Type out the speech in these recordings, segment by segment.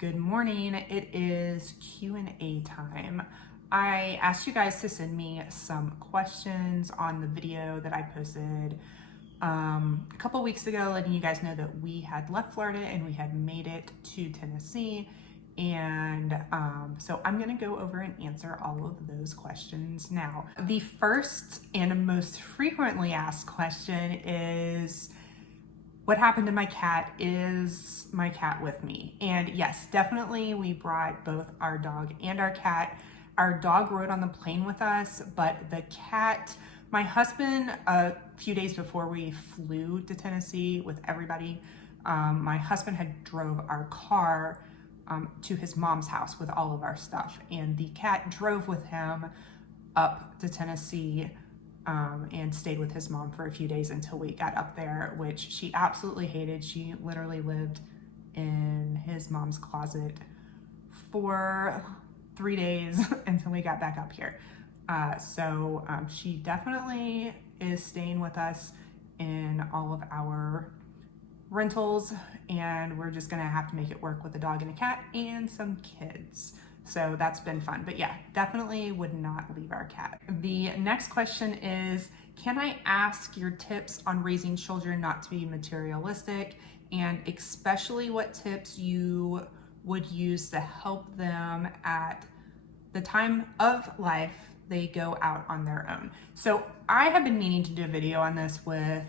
Good morning. It is Q&A time. I asked you guys to send me some questions on the video that I posted a couple weeks ago, letting you guys know that we had left Florida and we had made it to Tennessee. And so I'm gonna go over and answer all of those questions now. The first and most frequently asked question is, what happened to my cat? Is my cat with me? And yes, definitely we brought both our dog and our cat. Our dog rode on the plane with us, but the cat, my husband, a few days before we flew to Tennessee with everybody, my husband had drove our car to his mom's house with all of our stuff. And the cat drove with him up to Tennessee and stayed with his mom for a few days until we got up there, which she absolutely hated. She literally lived in his mom's closet for 3 days until we got back up here. So she definitely is staying with us in all of our rentals, and we're just gonna have to make it work with a dog and a cat and some kids. So that's been fun, but yeah, definitely would not leave our cat. The next question is, can I ask your tips on raising children not to be materialistic, and especially what tips you would use to help them at the time of life they go out on their own? So I have been meaning to do a video on this with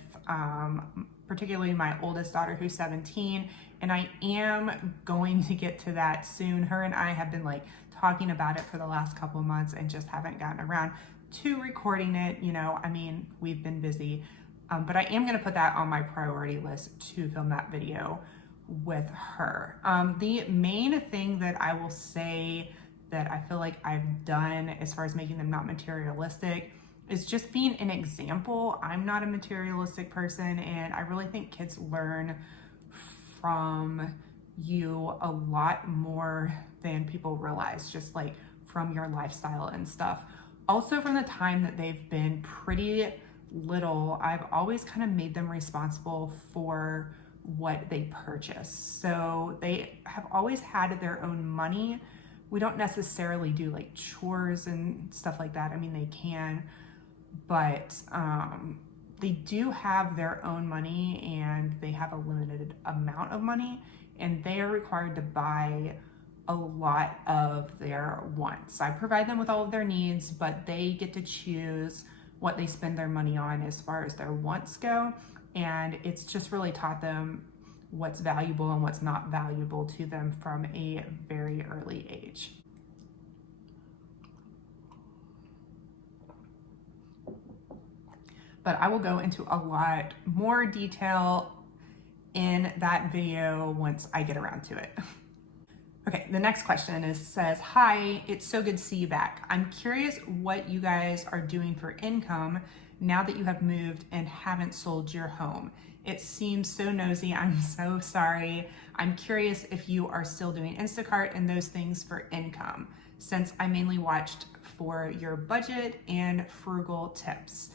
particularly my oldest daughter, who's 17, and I am going to get to that soon. Her and I have been like talking about it for the last couple of months and just haven't gotten around to recording it. You know, I mean, we've been busy, but I am gonna put that on my priority list to film that video with her. The main thing that I will say that I feel like I've done as far as making them not materialistic is just being an example. I'm not a materialistic person, and I really think kids learn from you a lot more than people realize, just like from your lifestyle and stuff. Also, from the time that they've been pretty little, I've always kind of made them responsible for what they purchase. So they have always had their own money. We don't necessarily do like chores and stuff like that. I mean, they can, but they do have their own money, and they have a limited amount of money, and they are required to buy a lot of their wants. I provide them with all of their needs, but they get to choose what they spend their money on as far as their wants go. And it's just really taught them what's valuable and what's not valuable to them from a very early age. But I will go into a lot more detail in that video once I get around to it. Okay, the next question says, hi, it's so good to see you back. I'm curious what you guys are doing for income now that you have moved and haven't sold your home. It seems so nosy, I'm so sorry. I'm curious if you are still doing Instacart and those things for income, since I mainly watched for your budget and frugal tips.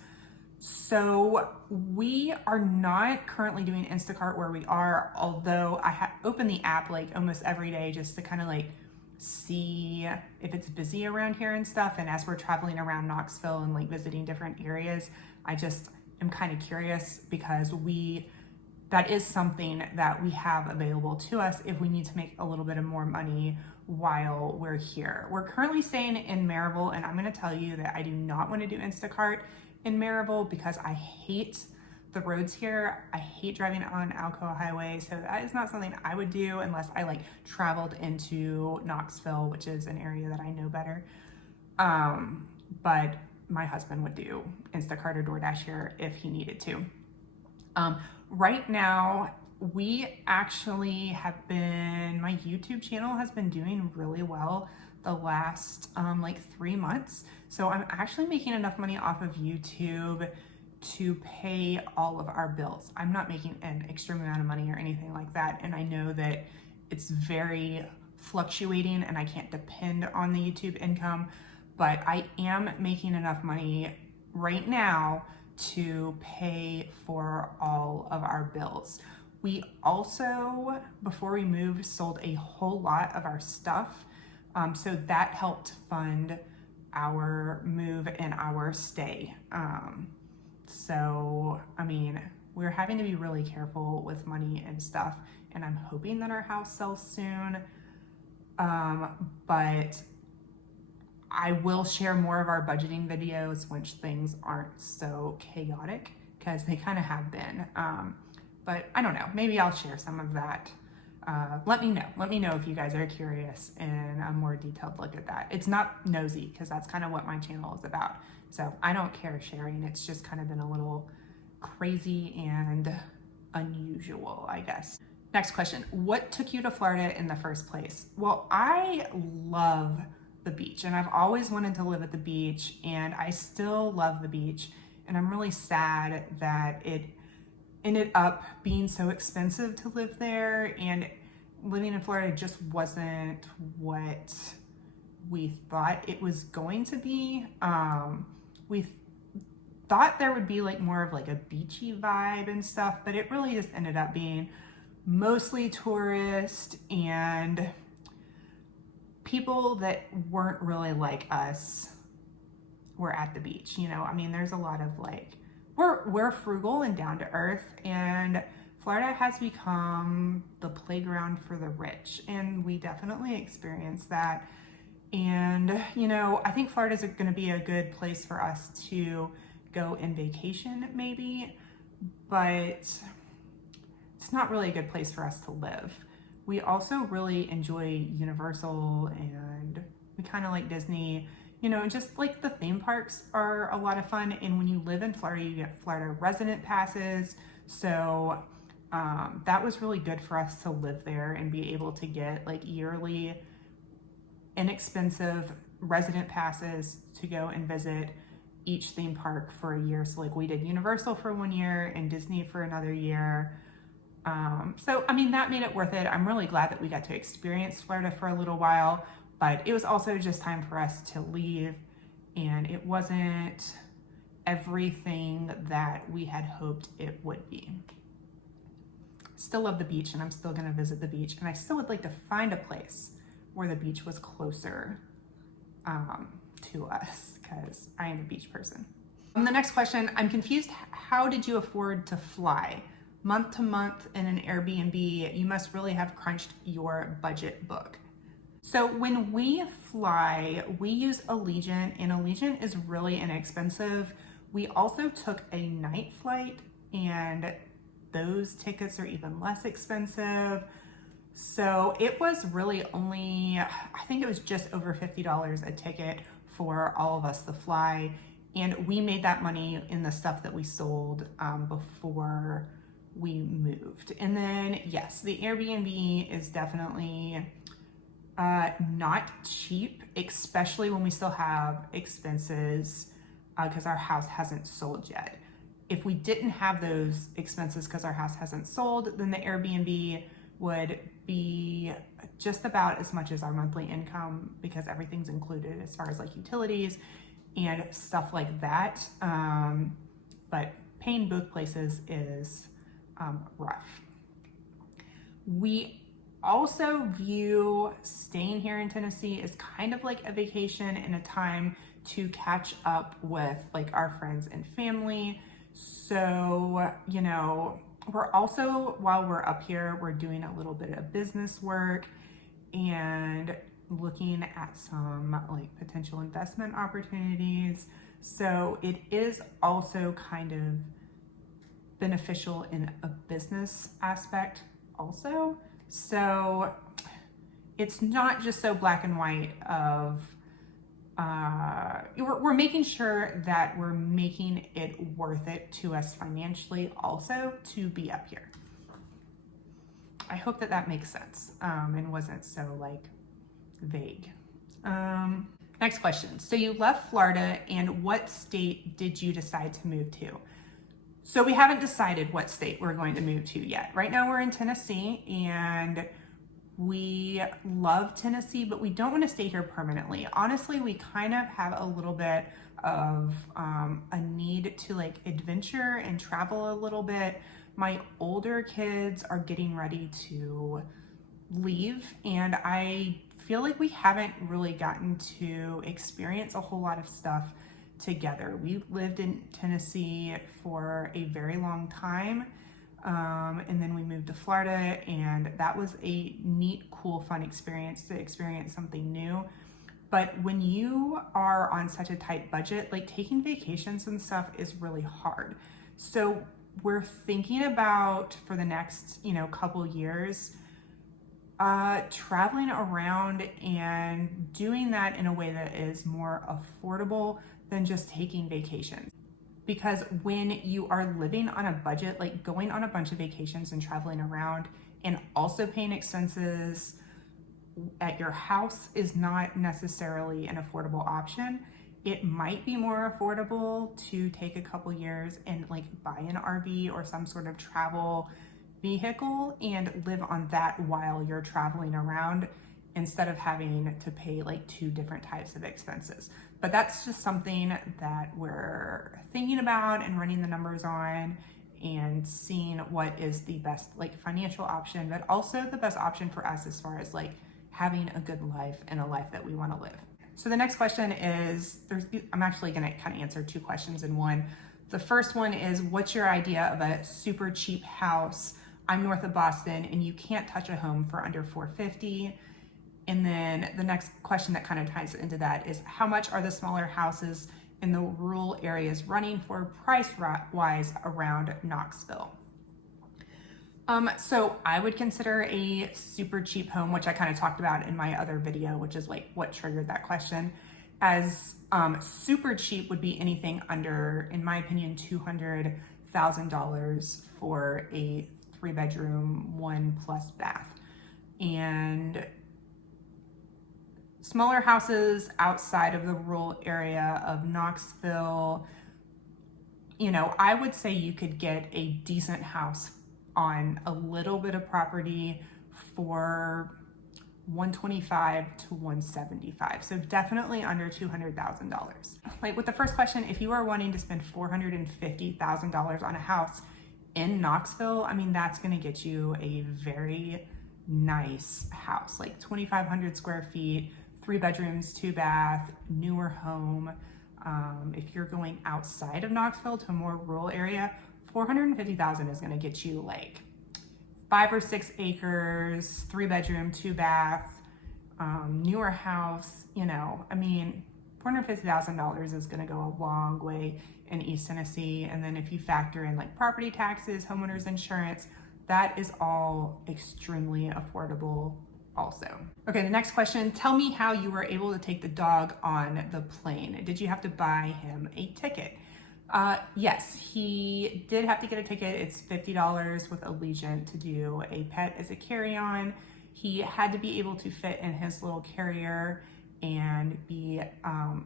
So we are not currently doing Instacart where we are, although I open the app like almost every day just to kind of like see if it's busy around here and stuff. And as we're traveling around Knoxville and like visiting different areas, I just am kind of curious, because that is something that we have available to us if we need to make a little bit of more money while we're here. We're currently staying in Maryville, and I'm going to tell you that I do not want to do Instacart in Maryville because I hate the roads here. I hate driving on Alcoa Highway, so that is not something I would do unless I like traveled into Knoxville, which is an area that I know better. But my husband would do Instacart or DoorDash here if he needed to. Right now, we actually have been, my YouTube channel has been doing really well the last like 3 months. So I'm actually making enough money off of YouTube to pay all of our bills. I'm not making an extreme amount of money or anything like that. And I know that it's very fluctuating and I can't depend on the YouTube income, but I am making enough money right now to pay for all of our bills. We also, before we moved, sold a whole lot of our stuff. So that helped fund our move and our stay. So, I mean, we're having to be really careful with money and stuff, and I'm hoping that our house sells soon. But I will share more of our budgeting videos once things aren't so chaotic, because they kind of have been. But I don't know, maybe I'll share some of that. Let me know if you guys are curious and a more detailed look at that. It's not nosy, because that's kind of what my channel is about. So I don't care sharing. It's just kind of been a little crazy and unusual, I guess. Next question, what took you to Florida in the first place? Well, I love the beach, and I've always wanted to live at the beach, and I still love the beach. And I'm really sad that it ended up being so expensive to live there, and living in Florida just wasn't what we thought it was going to be. We thought there would be like more of like a beachy vibe and stuff, but it really just ended up being mostly tourist and people that weren't really like us were at the beach. You know, I mean, there's a lot of like, we're frugal and down to earth, and Florida has become the playground for the rich, and we definitely experienced that. And, you know, I think Florida is going to be a good place for us to go and vacation maybe, but it's not really a good place for us to live. We also really enjoy Universal, and we kind of like Disney. You know, just like the theme parks are a lot of fun. And when you live in Florida, you get Florida resident passes. So that was really good for us to live there and be able to get like yearly inexpensive resident passes to go and visit each theme park for a year. So like we did Universal for 1 year and Disney for another year. So, I mean, that made it worth it. I'm really glad that we got to experience Florida for a little while, but it was also just time for us to leave, and it wasn't everything that we had hoped it would be. Still love the beach, and I'm still gonna visit the beach, and I still would like to find a place where the beach was closer to us, because I am a beach person. The next question, I'm confused. How did you afford to fly? Month to month in an Airbnb, you must really have crunched your budget book. So when we fly, we use Allegiant, and Allegiant is really inexpensive. We also took a night flight, and those tickets are even less expensive. So it was really only, I think it was just over $50 a ticket for all of us to fly. And we made that money in the stuff that we sold before we moved. And then, yes, the Airbnb is definitely not cheap, especially when we still have expenses because our house hasn't sold yet. If we didn't have those expenses because our house hasn't sold, then the Airbnb would be just about as much as our monthly income, because everything's included as far as like utilities and stuff like that. But paying both places is rough. We also view staying here in Tennessee as kind of like a vacation and a time to catch up with like our friends and family. So, you know, we're also, while we're up here, we're doing a little bit of business work and looking at some like potential investment opportunities. So it is also kind of beneficial in a business aspect also. So it's not just so black and white of, we're making sure that we're making it worth it to us financially also to be up here. I hope that that makes sense and wasn't so like vague. Next question. So you left Florida, and what state did you decide to move to? So we haven't decided what state we're going to move to yet. Right now we're in Tennessee, and we love Tennessee, but we don't want to stay here permanently. Honestly, we kind of have a little bit of a need to like adventure and travel a little bit. My older kids are getting ready to leave, and I feel like we haven't really gotten to experience a whole lot of stuff together. We lived in Tennessee for a very long time, and then we moved to Florida, and that was a neat, cool, fun experience to experience something new. But when you are on such a tight budget, like taking vacations and stuff is really hard. So we're thinking about, for the next, couple years, traveling around and doing that in a way that is more affordable than just taking vacations. Because when you are living on a budget, like going on a bunch of vacations and traveling around and also paying expenses at your house is not necessarily an affordable option. It might be more affordable to take a couple years and like buy an RV or some sort of travel vehicle and live on that while you're traveling around, instead of having to pay like two different types of expenses. But that's just something that we're thinking about and running the numbers on and seeing what is the best like financial option, but also the best option for us as far as like having a good life and a life that we want to live. So the next question is, I'm actually going to kind of answer two questions in one. The first one is, what's your idea of a super cheap house? I'm north of Boston and you can't touch a home for under $450. And then the next question that kind of ties into that is, how much are the smaller houses in the rural areas running for price-wise around Knoxville? So I would consider a super cheap home, which I kind of talked about in my other video, which is like what triggered that question, as super cheap would be anything under, in my opinion, $200,000 for a 3-bedroom, 1+ bath. And smaller houses outside of the rural area of Knoxville, I would say you could get a decent house on a little bit of property for $125,000 to $175,000. So definitely under $200,000. Like with the first question, if you are wanting to spend $450,000 on a house in Knoxville, I mean, that's going to get you a very nice house, like 2,500 square feet, 3 bedrooms, 2 bath, newer home. If you're going outside of Knoxville to a more rural area, $450,000 is going to get you like 5 or 6 acres, 3 bedroom, 2 bath, newer house. I mean, $450,000 is going to go a long way in East Tennessee. And then if you factor in like property taxes, homeowners insurance, that is all extremely affordable also. Okay, the next question, tell me how you were able to take the dog on the plane. Did you have to buy him a ticket? Yes, he did have to get a ticket. It's $50 with Allegiant to do a pet as a carry-on. He had to be able to fit in his little carrier and be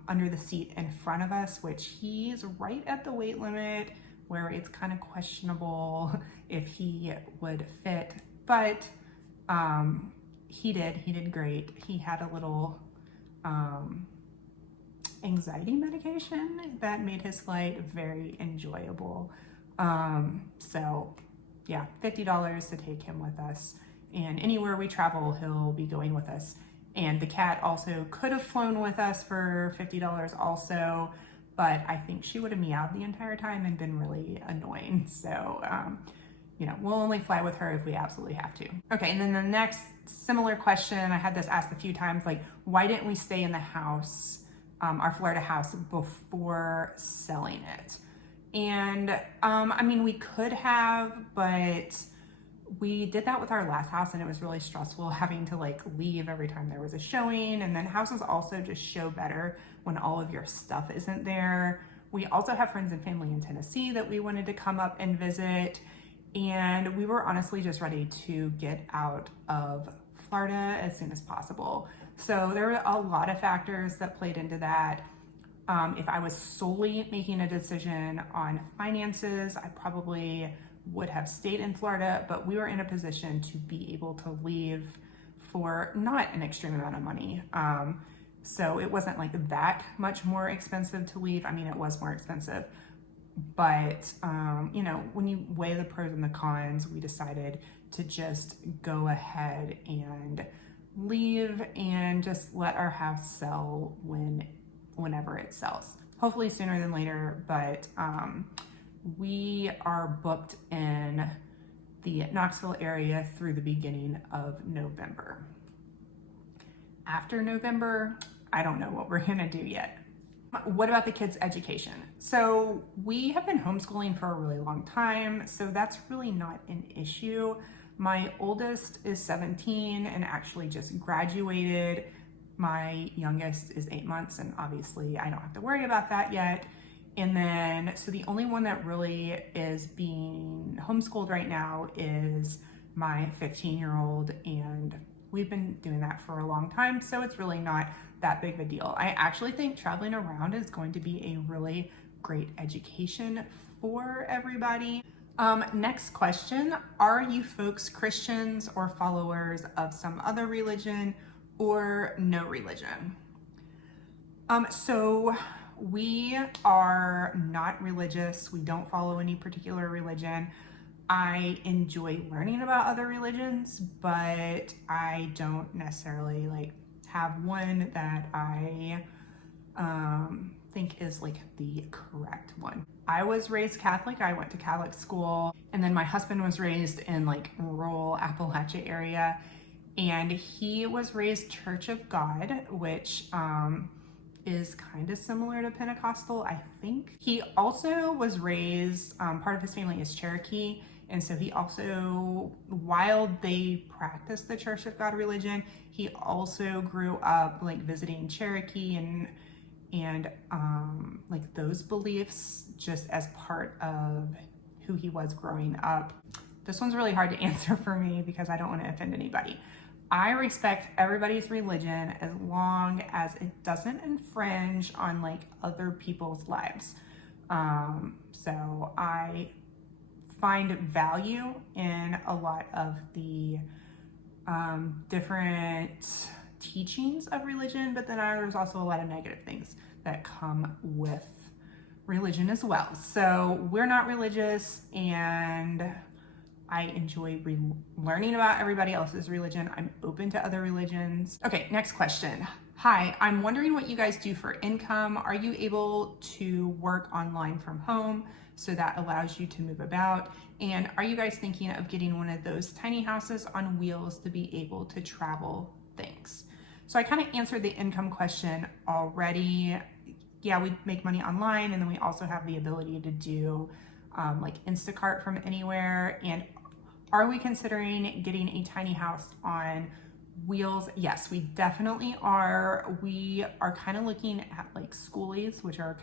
under the seat in front of us, which he's right at the weight limit where it's kind of questionable if he would fit, but he did great. He had a little anxiety medication that made his flight very enjoyable. So yeah, $50 to take him with us, and anywhere we travel, he'll be going with us. And the cat also could have flown with us for $50 also, but I think she would have meowed the entire time and been really annoying. So, we'll only fly with her if we absolutely have to. Okay, and then the next similar question, I had this asked a few times, like, why didn't we stay in the house, our Florida house, before selling it? And I mean, we could have, but we did that with our last house and it was really stressful having to like leave every time there was a showing. And then houses also just show better when all of your stuff isn't there. We also have friends and family in Tennessee that we wanted to come up and visit. And we were honestly just ready to get out of Florida as soon as possible. So there were a lot of factors that played into that. If I was solely making a decision on finances, I probably would have stayed in Florida, but we were in a position to be able to leave for not an extreme amount of money. So it wasn't like that much more expensive to leave. I mean, it was more expensive, But, you know, when you weigh the pros and the cons, we decided to just go ahead and leave and just let our house sell whenever it sells. Hopefully sooner than later, but we are booked in the Knoxville area through the beginning of November. After November, I don't know what we're gonna do yet. What about the kids' education? So we have been homeschooling for a really long time, so that's really not an issue. My oldest is 17 and actually just graduated. My youngest is 8 months, and obviously I don't have to worry about that yet. And then, so the only one that really is being homeschooled right now is my 15-year-old, and we've been doing that for a long time, so it's really not that big of a deal. I actually think traveling around is going to be a really great education for everybody. Next question, are you folks Christians or followers of some other religion or no religion? So we are not religious. We don't follow any particular religion. I enjoy learning about other religions, but I don't necessarily like have one that I think is like the correct one. I was raised Catholic. I went to Catholic school, and then my husband was raised in like rural Appalachia area, and he was raised Church of God, which is kind of similar to Pentecostal, I think. He also was raised, part of his family is Cherokee, and so he also, while they practiced the Church of God religion, he also grew up like visiting Cherokee and like those beliefs just as part of who he was growing up. This one's really hard to answer for me because I don't want to offend anybody. I respect everybody's religion as long as it doesn't infringe on like other people's lives. So I find value in a lot of the different teachings of religion, but then there's also a lot of negative things that come with religion as well. So we're not religious, and I enjoy learning about everybody else's religion. I'm open to other religions. Okay, next question. Hi, I'm wondering what you guys do for income. Are you able to work online from home so that allows you to move about? And are you guys thinking of getting one of those tiny houses on wheels to be able to travel? Thanks. So I kind of answered the income question already. Yeah, we make money online, and then we also have the ability to do like Instacart from anywhere. And are we considering getting a tiny house on wheels? Yes, we definitely are. We are kind of looking at like schoolies, which are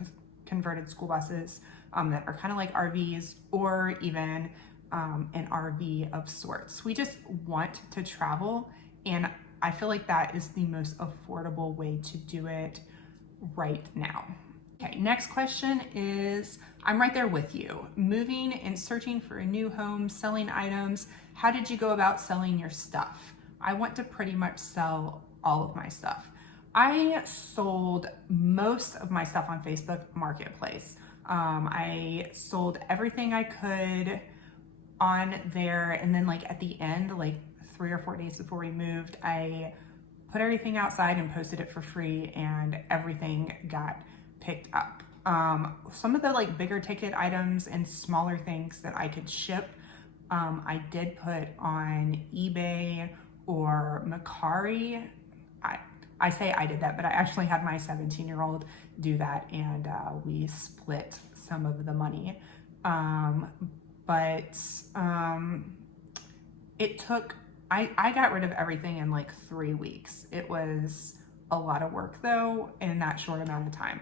converted school buses that are kind of like RVs, or even an RV of sorts. We just want to travel, and I feel like that is the most affordable way to do it right now. Okay, next question is, I'm right there with you. Moving and searching for a new home, selling items. How did you go about selling your stuff? I want to pretty much sell all of my stuff. I sold most of my stuff on Facebook Marketplace. I sold everything I could on there, and then like at the end, like 3 or 4 days before we moved, I put everything outside and posted it for free, and everything got picked up. Some of the like bigger ticket items and smaller things that I could ship, I did put on eBay or Mercari. I say I did that, but I actually had my 17-year-old do that, and we split some of the money. It took, I got rid of everything in like 3 weeks. It was a lot of work though in that short amount of time.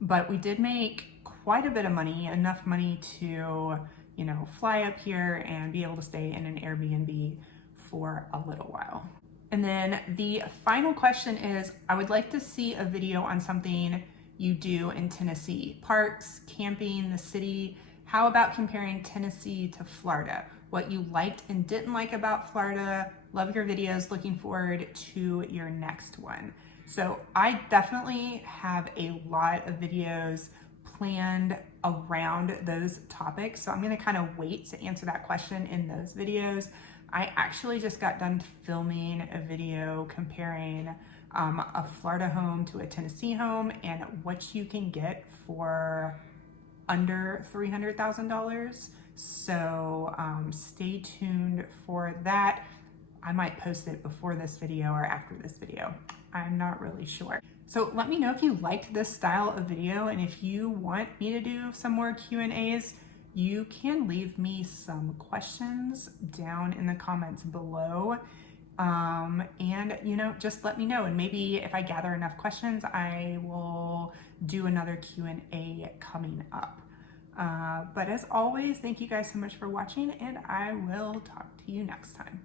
But we did make quite a bit of money, enough money to, you know, fly up here and be able to stay in an Airbnb for a little while. And then the final question is, I would like to see a video on something you do in Tennessee. Parks, camping, the city. How about comparing Tennessee to Florida? What you liked and didn't like about Florida. Love your videos. Looking forward to your next one. So I definitely have a lot of videos planned around those topics. So I'm going to kind of wait to answer that question in those videos. I actually just got done filming a video comparing a Florida home to a Tennessee home and what you can get for under $300,000. So stay tuned for that. I might post it before this video or after this video. I'm not really sure. So let me know if you liked this style of video, and if you want me to do some more Q&As, you can leave me some questions down in the comments below. And just let me know, and maybe if I gather enough questions, I will do another Q&A coming up. But as always, thank you guys so much for watching, and I will talk to you next time.